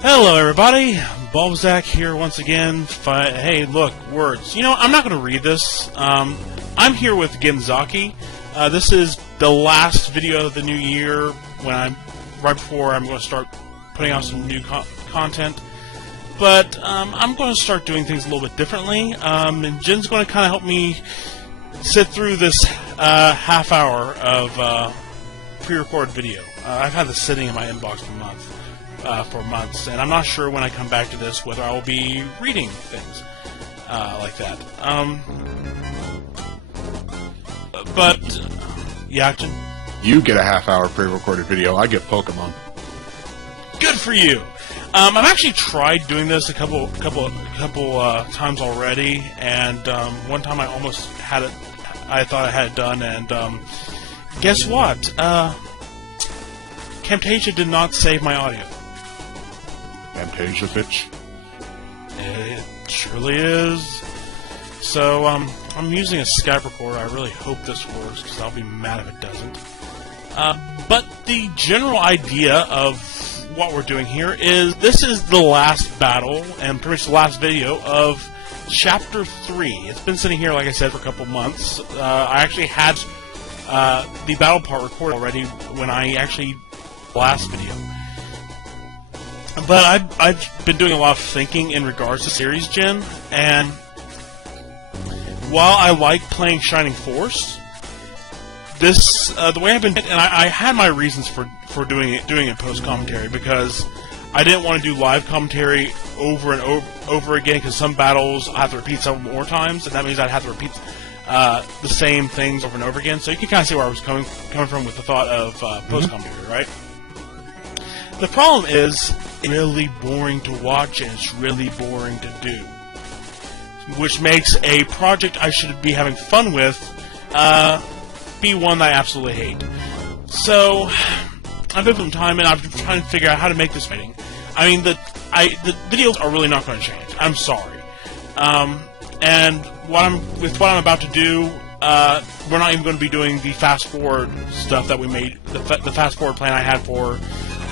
Hello everybody, Bulbazak here once again. Hey, look, words. You know, I'm not going to read this. I'm here with Ginzaki. This is the last video of the new year, right before I'm going to start putting out some new content. But I'm going to start doing things a little bit differently, and Jin's going to kind of help me sit through this half hour of pre-recorded video. I've had this sitting in my inbox for months, and I'm not sure when I come back to this whether I will be reading things like that. Yeah, Jin? You get a half-hour pre-recorded video. I get Pokemon. Good for you. I've actually tried doing this a couple times already, and one time I almost had it. I thought I had it done, and guess what? Camtasia did not save my audio. Camtasia, bitch. It surely is. So I'm using a Skype recorder. I really hope this works, because I'll be mad if it doesn't. But the general idea of what we're doing here is this is the last battle and pretty much the last video of Chapter 3. It's been sitting here, like I said, for a couple months. I actually had the battle part recorded already when I actually last video. But I've been doing a lot of thinking in regards to series gen, and while I like playing Shining Force, this the way I've been, and I had my reasons for doing it post commentary, because I didn't want to do live commentary over and over again, because some battles I have to repeat several more times, and that means I'd have to repeat the same things over and over again. So you can kind of see where I was coming from with the thought of post commentary, right? The problem is it's really boring to watch, and it's really boring to do, which makes a project I should be having fun with be one that I absolutely hate. So I've been some time, and I've been trying to figure out how to make this fitting. I mean, the videos are really not going to change. I'm sorry. And what I'm about to do, we're not even going to be doing the fast forward stuff that we made, the fast forward plan I had for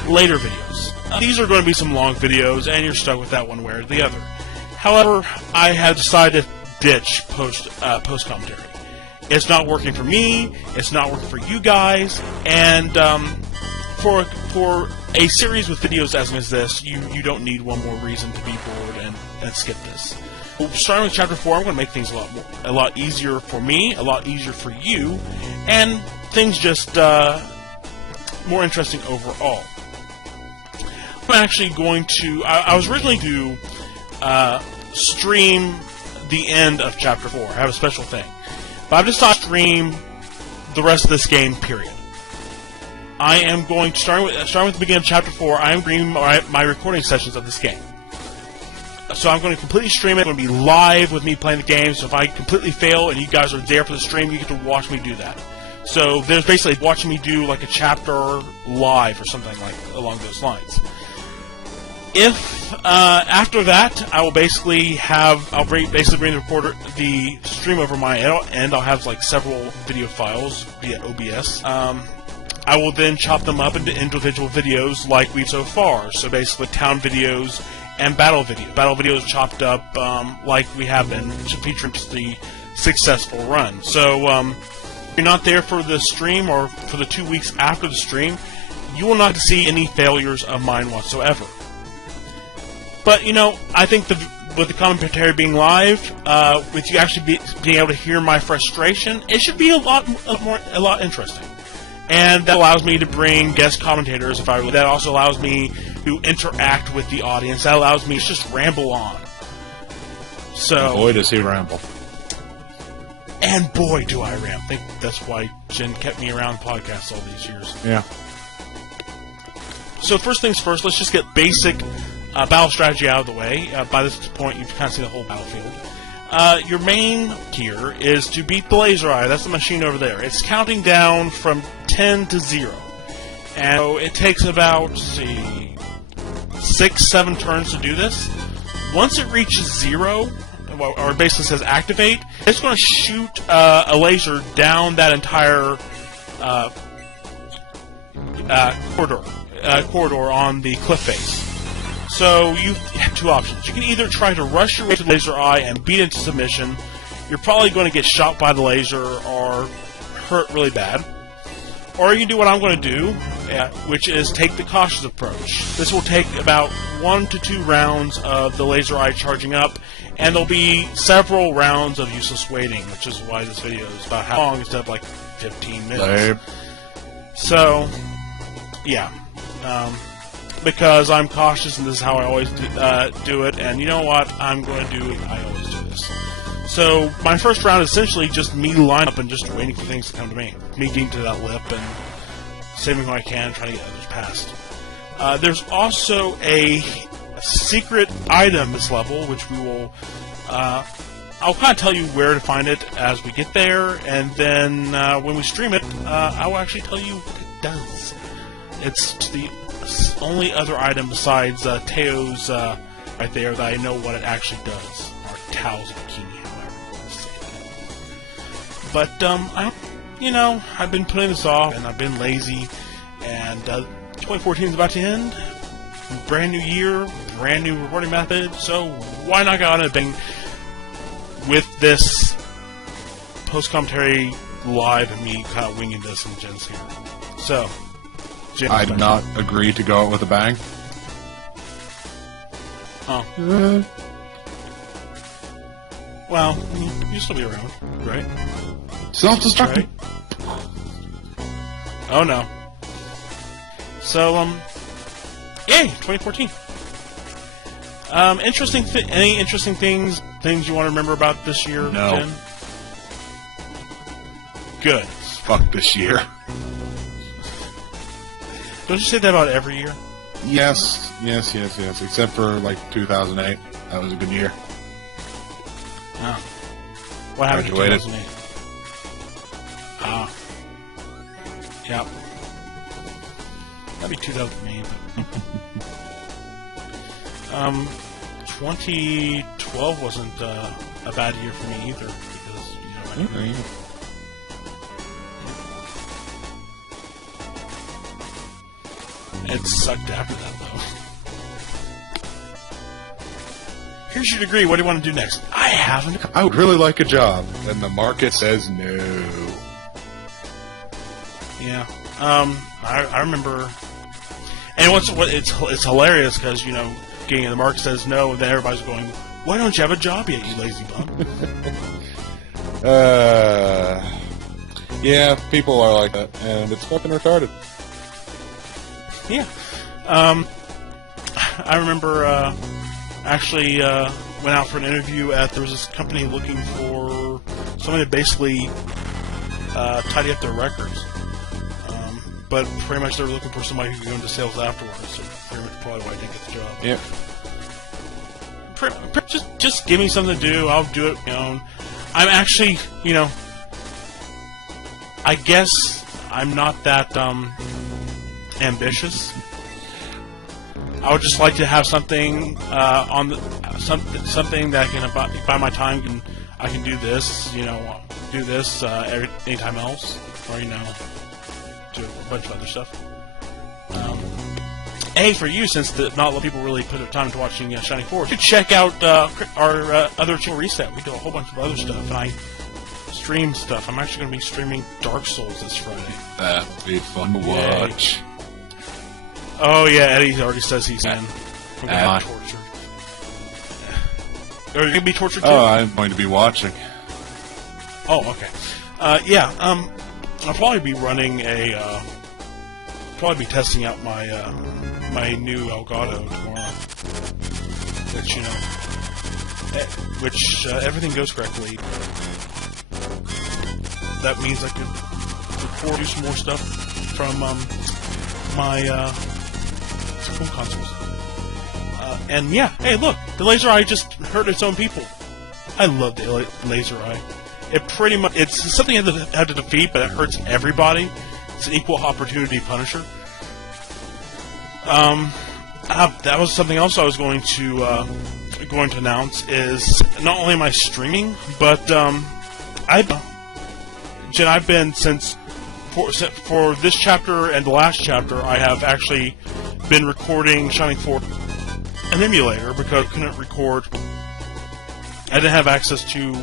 later videos. These are going to be some long videos, and you're stuck with that one way or the other. However, I have decided to ditch post commentary. It's not working for me. It's not working for you guys. And for a series with videos as long as this, you don't need one more reason to be bored and skip this. Starting with Chapter 4, I'm going to make things a lot easier for me, a lot easier for you, and things just more interesting overall. I'm actually going to... I was originally to stream the end of Chapter 4. I have a special thing. But I've decided to stream the rest of this game, period. I am going to, starting with the beginning of Chapter 4, I am streaming my recording sessions of this game. So I'm going to completely stream it. It's going to be live with me playing the game, so if I completely fail and you guys are there for the stream, you get to watch me do that. So there's basically watching me do like a chapter live or something like along those lines. If after that, I'll basically bring the stream over my end. I'll have like several video files via OBS. I will then chop them up into individual videos like we've so far. So basically, town videos and battle videos. Battle videos chopped up like we have been featuring the successful run. So if you're not there for the stream or for the 2 weeks after the stream, you will not see any failures of mine whatsoever. But, you know, I think with the commentary being live, with you actually being able to hear my frustration, it should be a lot interesting. And that allows me to bring guest commentators if I would. That also allows me to interact with the audience. That allows me to just ramble on. So, boy, does he ramble. And boy, do I ramble. I think that's why Jen kept me around podcasts all these years. Yeah. So first things first, let's just get basic battle strategy out of the way. By this point, you've kind of seen the whole battlefield. Your main here is to beat the laser eye. That's the machine over there. It's counting down from 10 to 0. And so it takes about, let's see, 6-7 turns to do this. Once it reaches 0, or it basically says activate, it's going to shoot a laser down that entire corridor on the cliff face. So you have two options. You can either try to rush your way to the laser eye and beat into submission. You're probably going to get shot by the laser or hurt really bad. Or you can do what I'm going to do, which is take the cautious approach. This will take about 1 to 2 rounds of the laser eye charging up, and there'll be several rounds of useless waiting, which is why this video is about how long instead of like 15 minutes. Babe. So, yeah. Because I'm cautious and this is how I always do it, and you know what? I'm going to do it. I always do this. So, my first round is essentially just me lining up and just waiting for things to come to me. Me getting to that lip and saving what I can, trying to get others past. There's also a secret item this level, which we will... I'll kind of tell you where to find it as we get there, and then when we stream it, I will actually tell you what it does. It's the only other item besides Teo's right there that I know what it actually does. Or Tao's bikini, however you want to say it. But, I've been putting this off, and I've been lazy, and 2014 is about to end. Brand new year, brand new recording method, so why not go on and bang with this post-commentary live and me kind of winging this and Jen's here. So, Jen, I'd not agree to go out with a bang. Oh. Well, you'll still be around, right? Self-destruct. Right? Oh no. So, yay, 2014. Any interesting things you want to remember about this year, No. Jen? Good. Fuck this year. Don't you say that about every year? Yes. Except for, 2008. That was a good year. Oh. What happened Graduated. in 2008? Ah. Yep. That'd be 2008, but... 2012 wasn't a bad year for me either, because, it sucked after that, though. Here's your degree, what do you want to do next? I haven't. I would really like a job, and the market says no. Yeah. I remember... And it's hilarious, because, getting in the market says no, and then everybody's going, why don't you have a job yet, you lazy bum? Yeah, people are like that, and it's fucking retarded. Yeah. I remember, actually, went out for an interview there was this company looking for somebody to basically, tidy up their records. But pretty much they were looking for somebody who could go into sales afterwards, so pretty much probably why I didn't get the job. Yep. Just give me something to do, I'll do it on my own. I'm actually, I guess I'm not that, ambitious. I would just like to have something something that can buy my time, and I can do this, do this anytime else, or do a bunch of other stuff. For you, since not a lot of people really put their time into watching Shining Force, you should check out our other channel Reset. We do a whole bunch of other stuff, and I stream stuff. I'm actually going to be streaming Dark Souls this Friday. That'd be fun to watch. Oh yeah, Eddie already says he's in. I'm Am I? gonna be tortured. Are you gonna be tortured too? Oh, I'm going to be watching. Oh, okay. I'll probably be running probably be testing out my my new Elgato tomorrow. Which everything goes correctly. That means I could record some more stuff from my phone consoles. And yeah, hey, look, the laser eye just hurt its own people. I love the laser eye. It's something you have to defeat, but it hurts everybody. It's an equal opportunity punisher. That was something else I was going to announce. Is not only am I streaming, but I've been for this chapter and the last chapter. I have actually been recording Shining Force an emulator because I couldn't record. I didn't have access to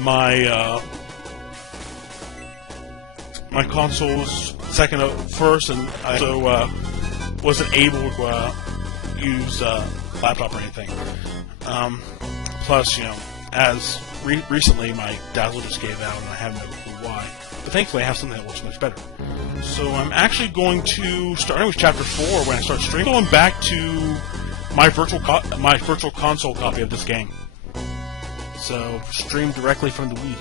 my my console's first, and I also wasn't able to use laptop or anything. Plus, as recently my Dazzle just gave out, and I have no clue why. But thankfully, I have something that works much better. So I'm actually going to, starting with Chapter 4, when I start streaming, going back to my virtual console copy of this game. So, stream directly from the Wii.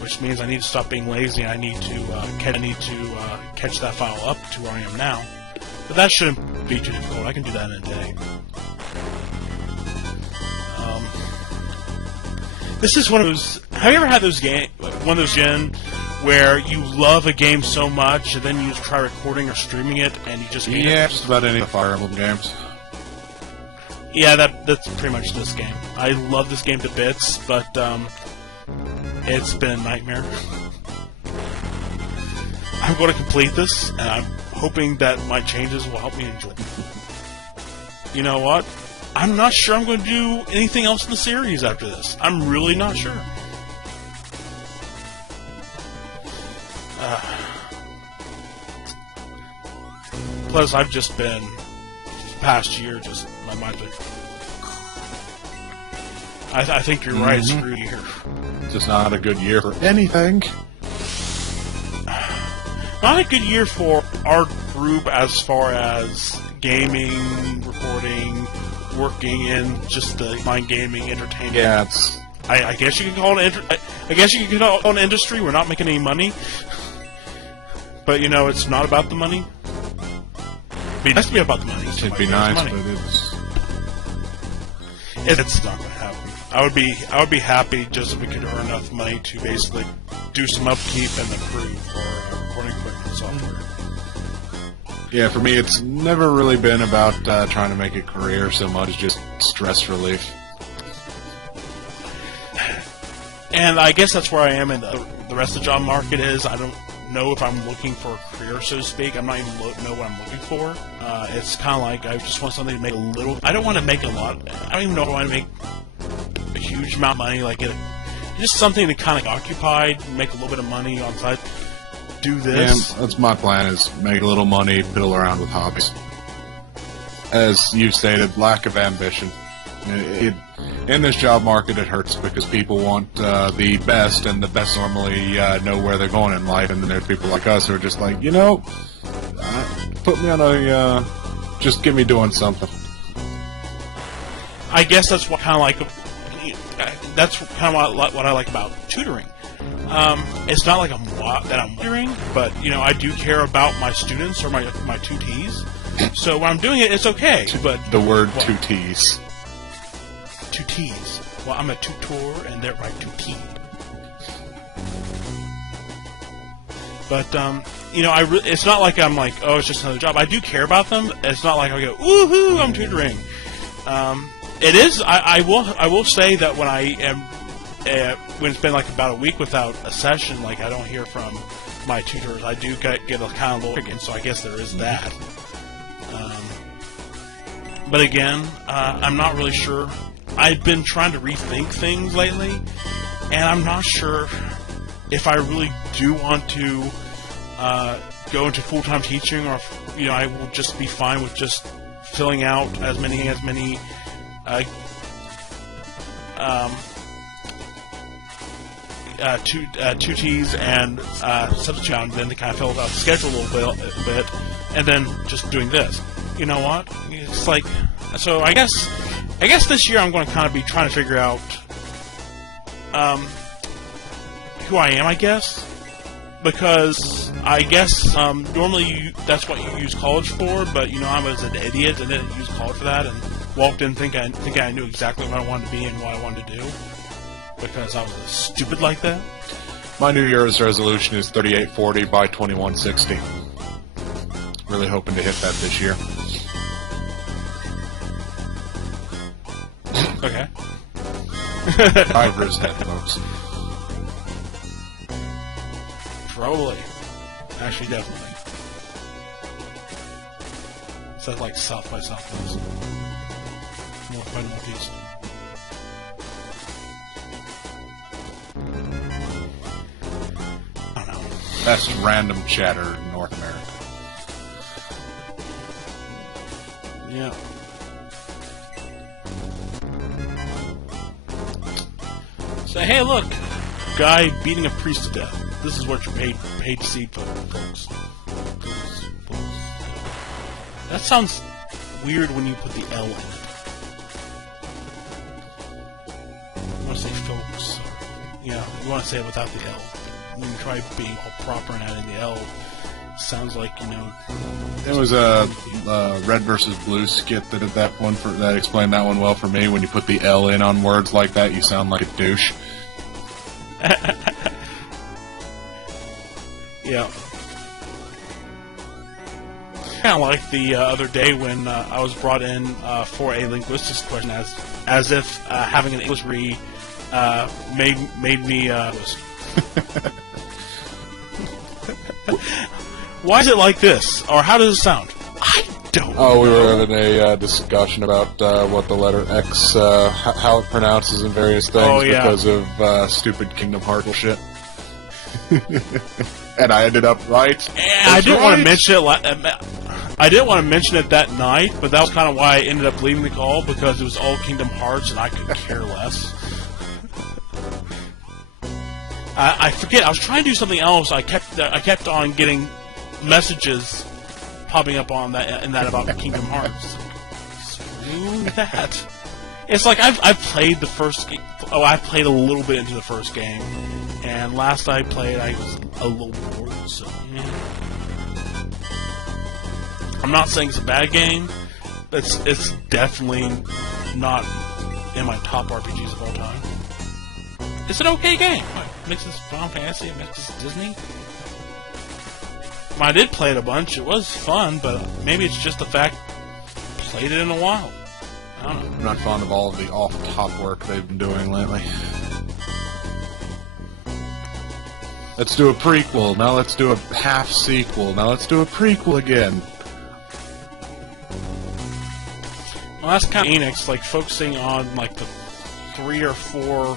Which means I need to stop being lazy, and I need to catch that file up to where I am now. But that shouldn't be too difficult. I can do that in a day. This is one of those. Have you ever had one of those Gen where you love a game so much, and then you just try recording or streaming it, and you just hate it? Just about any of the Fire Emblem games. Yeah, that's pretty much this game. I love this game to bits, but it's been a nightmare. I'm going to complete this, and I'm hoping that my changes will help me enjoy it. You know what? I'm not sure I'm going to do anything else in the series after this. I'm really not sure. Plus, I've just been, past year, just, my mind's been... I think you're right, screw you here. Just not a good year for anything. Not a good year for our group as far as gaming, recording, working in just the mind gaming, entertainment. Yeah, it's... I guess you can call it I guess you can call it an industry. We're not making any money. But, it's not about the money. It has to be about the money. It'd be nice, money. but it's not going to happen. I would be happy just if we could earn enough money to basically do some upkeep and improve for recording equipment and software. Yeah, for me, it's never really been about trying to make a career so much as just stress relief. And I guess that's where I am in the rest of the job market is. I don't know if I'm looking for a career, so to speak. I'm not even know what I'm looking for. It's kind of like I just want something to make a little... I don't want to make a lot. I don't even know if I want to make a huge amount of money. Like just something to kind of occupy, make a little bit of money on side. Do this. Yeah, that's my plan, is make a little money, fiddle around with hobbies. As you've stated, lack of ambition. In this job market, it hurts because people want the best, and the best normally know where they're going in life, and then there's people like us who are just like, put me on a, just get me doing something. I guess that's what kind of like, that's kind of what I like about tutoring. It's not like I'm tutoring, but I do care about my students or my tutees. So when I'm doing it, it's okay. But the word tutees. Tutees. Well, I'm a tutor, and they're my tutee. But it's not like I'm like, oh, it's just another job. I do care about them. It's not like I go, woohoo, I'm tutoring. It is. I will say that when I am. When it's been like about a week without a session, like I don't hear from my tutors, I do get a kind of little again. So I guess there is that. But again, I'm not really sure. I've been trying to rethink things lately, and I'm not sure if I really do want to go into full-time teaching, or if, I will just be fine with just filling out as many tutees and substitute, and then to kind of fill out the schedule a little bit, and then just doing this. You know what? It's like, so I guess this year I'm going to kind of be trying to figure out who I am, I guess. Because I guess normally that's what you use college for, but I was an idiot and didn't use college for that, and walked in thinking I knew exactly what I wanted to be and what I wanted to do, because I was stupid like that. My New Year's resolution is 3840 by 2160. Really hoping to hit that this year. Okay. Driver's head, folks. Probably. Actually, definitely. So like South by Southwest. North by Northeast. I don't know. Best random chatter in North America. Yeah. So hey, look, guy beating a priest to death. This is what you're paid to see, folks. That sounds weird when you put the L in it. You want to say folks. Yeah, you want to say it without the L. When you try being all proper and adding the L, sounds like, you know... There was a Red versus Blue skit that did that one that explained that one well for me. When you put the L in on words like that, you sound like a douche. Yeah. Kind of like the other day when I was brought in for a linguistics question, as if having an English read made me. Why is it like this, or how does it sound? I don't. Oh, we know. were having a discussion about what the letter X, how it pronounces in various things because of stupid Kingdom Hearts shit. And I ended up right. I didn't want to mention it. I didn't want to mention it that night, but that was kind of why I ended up leaving the call, because it was all Kingdom Hearts, and I could care less. I forget. I was trying to do something else. I kept on getting messages popping up on that about Kingdom Hearts. Screw that. It's like I've played the first game. Oh, I played a little bit into the first game, and last I played, I was a little bored. So yeah. I'm not saying it's a bad game. It's definitely not in my top RPGs of all time. It's an okay game. It mixes Final Fantasy, it mixes Disney. When I did play it a bunch, it was fun, but maybe it's just the fact I played it in a while. I don't know. I'm not fond of all of the off-top work they've been doing lately. Let's do a prequel. Now let's do a half-sequel. Now let's do a prequel again. Well, that's kind of Enix, like focusing on like the 3 or 4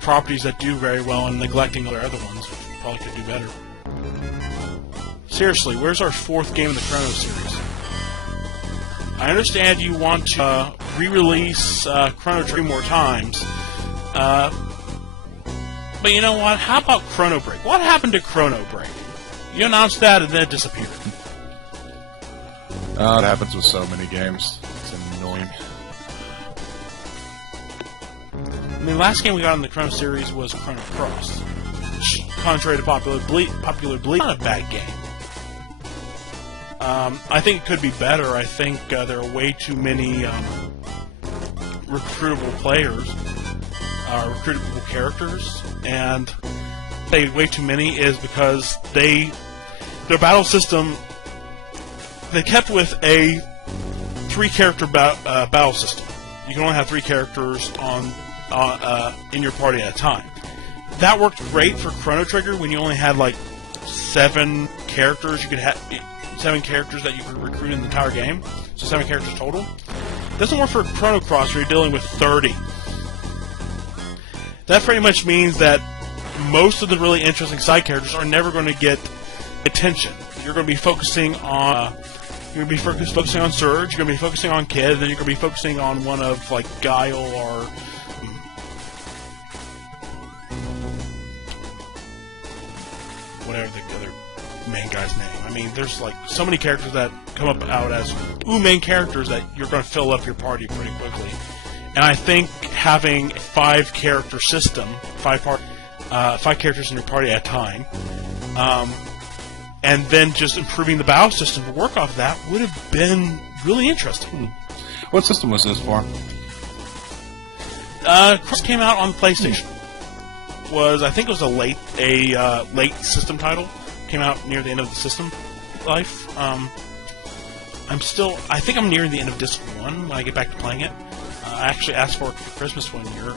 properties that do very well and neglecting their other ones, which probably could do better. Seriously, where's our 4th game in the Chrono series? I understand you want to re-release Chrono Trigger more times, but you know what? How about Chrono Break? What happened to Chrono Break? You announced that and then it disappeared. It happens with so many games. It's annoying. I mean, the last game we got in the Chrono series was Chrono Cross, which, contrary to popular belief, not a bad game. I think it could be better. I think there are way too many recruitable players, recruitable characters, and say way too many is because their battle system, they kept with a 3-character battle system. You can only have 3 characters in your party at a time. That worked great for Chrono Trigger when you only had like 7 characters. You could have 7 characters that you could recruit in the entire game, so 7 characters total. It doesn't work for Chrono Cross where you're dealing with 30. That pretty much means that most of the really interesting side characters are never going to get attention. You're going to be focusing on focusing on Surge, you're going to be focusing on Kid, and then you're going to be focusing on one of like Guile or whatever the other main guy's name. I mean, there's like so many characters that come out as main characters that you're going to fill up your party pretty quickly. And I think having a 5-character system, 5 characters in your party at a time, and then just improving the battle system to work off that would have been really interesting. What system was this for? Khris came out on the PlayStation. I think it was a late system title. Came out near the end of the system life. I think I'm nearing the end of Disc 1 when I get back to playing it. I actually asked for it for Christmas one year,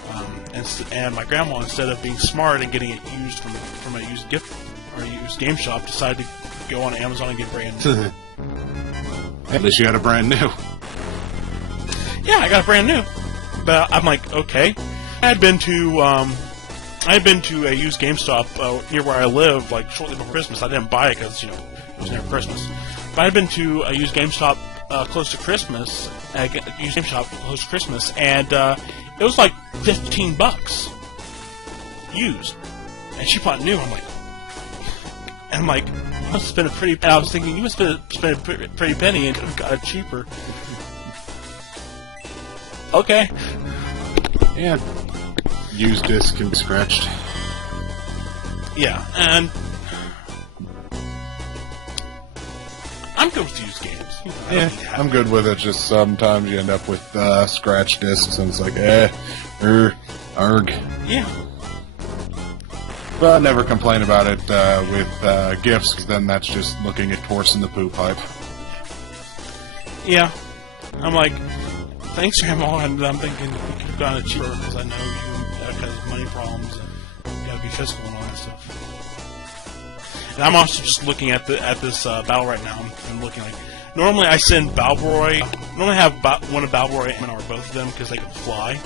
and my grandma, instead of being smart and getting it used from a used gift or a used game shop, decided to go on Amazon and get brand new. At least you had a brand new. Yeah, I got a brand new. But I'm like, okay. I had been to a used GameStop near where I live, like shortly before Christmas. I didn't buy it because it was near Christmas. But I had been to a used GameStop close to Christmas, and it was like $15 used, and she bought new. I'm like, you must spend a pretty. I was thinking you must spend a pretty penny and could have got it cheaper. Okay. Yeah. Used disc can be scratched. Yeah, and I'm good with used games. Yeah, I'm good with it. Just sometimes you end up with scratch discs, and it's like, arg. Yeah. But I never complain about it with gifts, because then that's just looking at horse in the poo pipe. Yeah. I'm like, thanks, Grandma, and I'm thinking we could have gotten it cheaper, because I know you have money problems, and you gotta be fiscal and all that stuff. And I'm also just looking at this battle right now. I'm looking like, normally I send Balbaroy, normally I have one of Balbaroy and or both of them, because they can fly.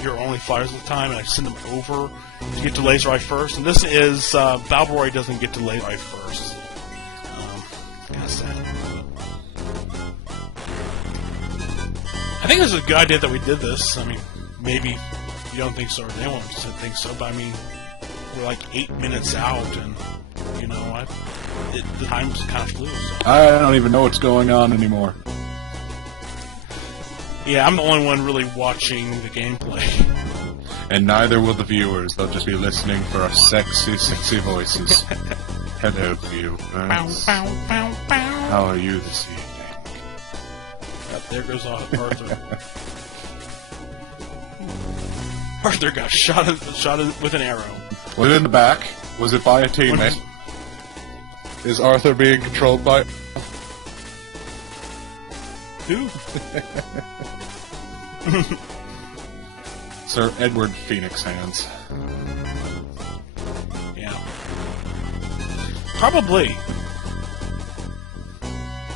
You're only flyers at the time, and I send them over to get to Laser Eye first. And this is Balbaroy doesn't get to Laser Eye first. Kind of sad. I think it's a good idea that we did this. I mean, maybe you don't think so, or they won't think so, but I mean, we're like 8 minutes out, and the time's kind of flew. So. I don't even know what's going on anymore. Yeah, I'm the only one really watching the gameplay. And neither will the viewers. They'll just be listening for our sexy, sexy voices. Hello, viewers. How are you this evening? There goes Arthur. Arthur got shot with an arrow. Was it in the back? Was it by a teammate? Is Arthur being controlled by... Who? Sir Edward Phoenix Hands. Yeah. Probably.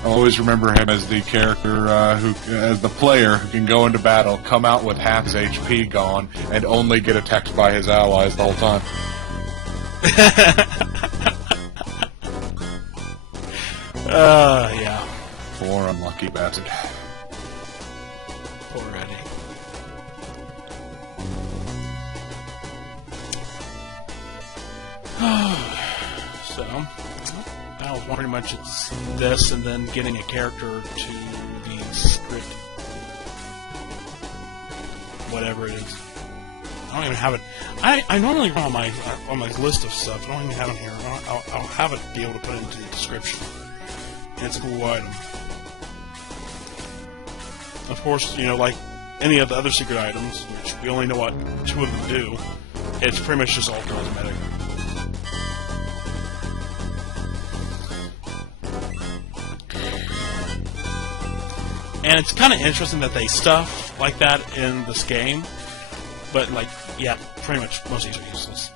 I'll always remember him as the character as the player who can go into battle, come out with half his HP gone, and only get attacked by his allies the whole time. Yeah. Poor unlucky bastard. Poor Eddie. So, that was pretty much it's this, and then getting a character to the script, whatever it is. I don't even have it. I normally run on my list of stuff. I don't even have it here. I'll have it be able to put it into the description. And it's a cool item. Of course, like any of the other secret items, which we only know what 2 of them do, it's pretty much just all cosmetic. And it's kind of interesting that they stuff like that in this game, but pretty much most of these are useless.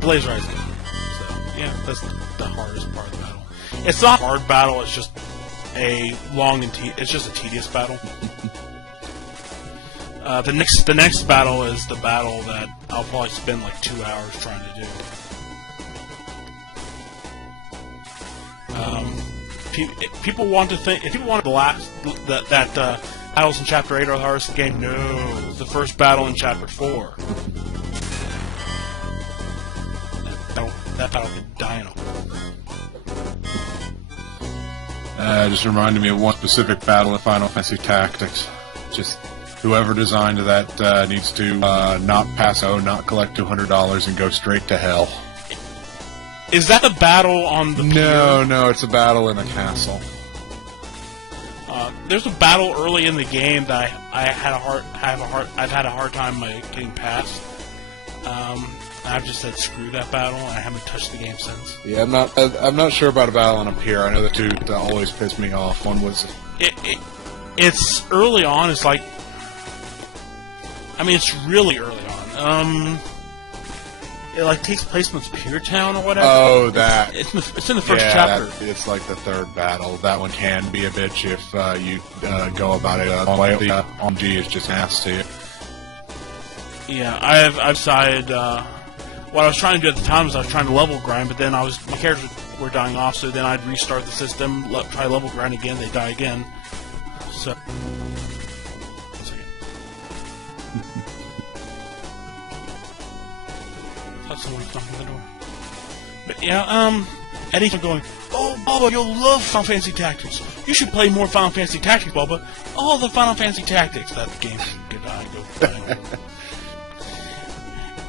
Blazer Eyes. So yeah, that's the hardest part of the battle. It's not a hard battle. It's just a it's just a tedious battle. The next battle is the battle that I'll probably spend like 2 hours trying to do. People want to think if people want to that battles in Chapter 8 are the hardest in the game. No, it's the first battle in Chapter 4. That battle could die in a Just reminded me of one specific battle in Final Fantasy Tactics. Just whoever designed that needs to not pass out, not collect $200, and go straight to hell. Is that the battle on the pier? No, it's a battle in a castle. There's a battle early in the game that I've had a hard time getting past. I've just said screw that battle, and I haven't touched the game since. Yeah, I'm not sure about a battle on a pier. I know the two that always piss me off. One was it's early on. It's like, I mean, it's really early on. it like takes place in Superior Town or whatever. Oh, that. It's in the first chapter. It's like the third battle. That one can be a bitch if you go about it the way the OMG is just asked to you. Yeah, I've decided. What I was trying to do at the time was I was trying to level grind, but then my characters were dying off, so then I'd restart the system, try level grind again, they die again. So, 1 second. I thought someone was knocking on the door. But yeah, Eddie's going, "Oh, Bubba, you'll love Final Fantasy Tactics. You should play more Final Fantasy Tactics, Bubba. All the Final Fantasy Tactics." That game could go.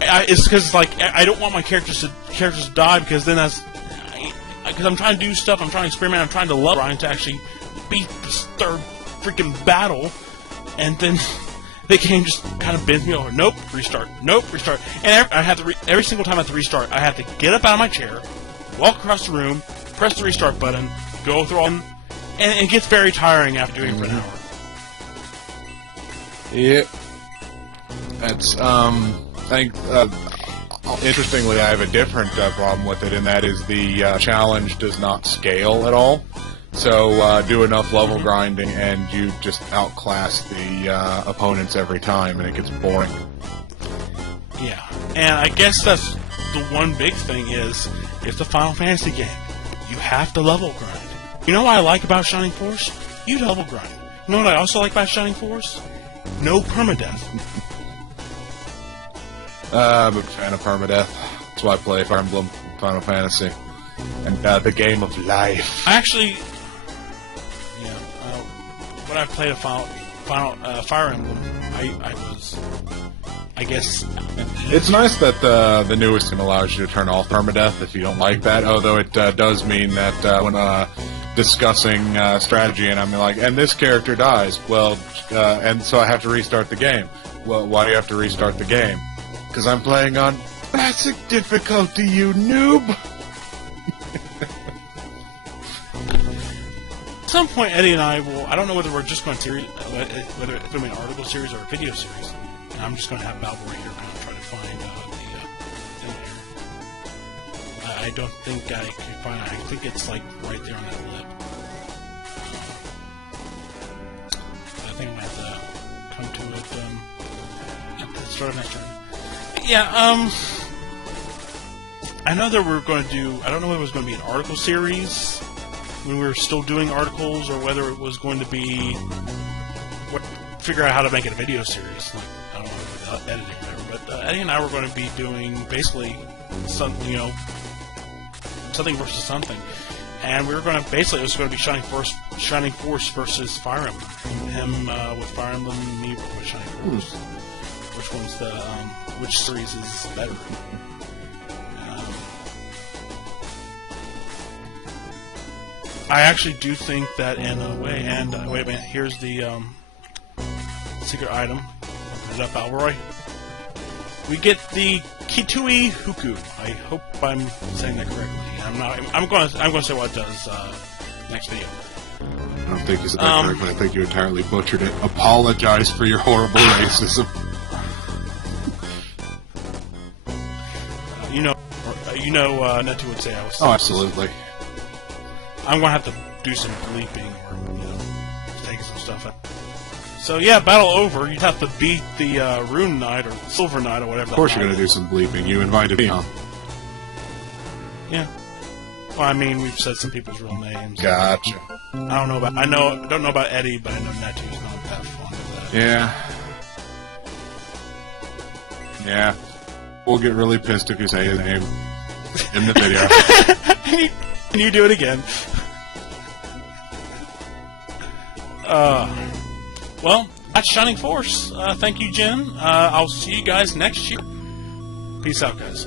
It's because like I don't want my characters to die, because then because I'm trying to do stuff, I'm trying to experiment, I'm trying to level grind to actually beat this third freaking battle, and then the game just kind of bends me over. Nope, restart. Nope, restart. And I have to every single time I have to restart, I have to get up out of my chair, walk across the room, press the restart button, go through all, and it gets very tiring after doing it for an hour. Yep. That's interestingly, I have a different problem with it, and that is the challenge does not scale at all. So do enough level grinding, and you just outclass the opponents every time, and it gets boring. Yeah, and I guess that's the one big thing is it's a Final Fantasy game. You have to level grind. You know what I like about Shining Force? You level grind. You know what I also like about Shining Force? No permadeath. I'm a fan of permadeath. That's why I play Fire Emblem, Final Fantasy, and the game of life. Actually, yeah, when I played a Fire Emblem, I guess. It's nice that the newest game allows you to turn off permadeath if you don't like that. Although it does mean that when discussing strategy, and I'm like, and this character dies, well, and so I have to restart the game. Well, why do you have to restart the game? Because I'm playing on classic difficulty, you noob! At some point, Eddie and I will. I don't know whether we're just going to whether it's going to be an article series or a video series. And I'm just going to have Balbaroy here kind of try to find the thing here. I don't think I can find it. I think it's like right there on that lip. I think I'm going to have to come to it at the start of next turn. Yeah, I know that we're going to do. I don't know if it was going to be an article series when we were still doing articles, or whether it was going to be figure out how to make it a video series. Like, I don't know, without editing or whatever. But Eddie and I were going to be doing basically something versus something, and we were going to basically it was going to be Shining Force versus Fire Emblem. Him with Fire Emblem, and me with Shining Force. Which one's which series is better? I actually do think that in a way, and wait a minute, here's the secret item. Open it up, Balbaroy. We get the Kitui Huku. I hope I'm saying that correctly. I'm going to say what it does next video. I don't think you said that correctly. I think you entirely butchered it. Apologize for your horrible racism. Nettie would say I was. Oh, absolutely. I'm gonna have to do some bleeping or taking some stuff out. So yeah, battle over. You'd have to beat the Rune Knight or Silver Knight or whatever. Of course, you're gonna do some bleeping. You invited me on. Yeah. Well, I mean, we've said some people's real names. Gotcha. I don't know about Eddie, but I know Nettie's not that fond of that. Yeah. Yeah. We'll get really pissed if you say his name in the video. Can you do it again? Well, that's Shining Force. Thank you, Jen. I'll see you guys next year. Peace out, guys.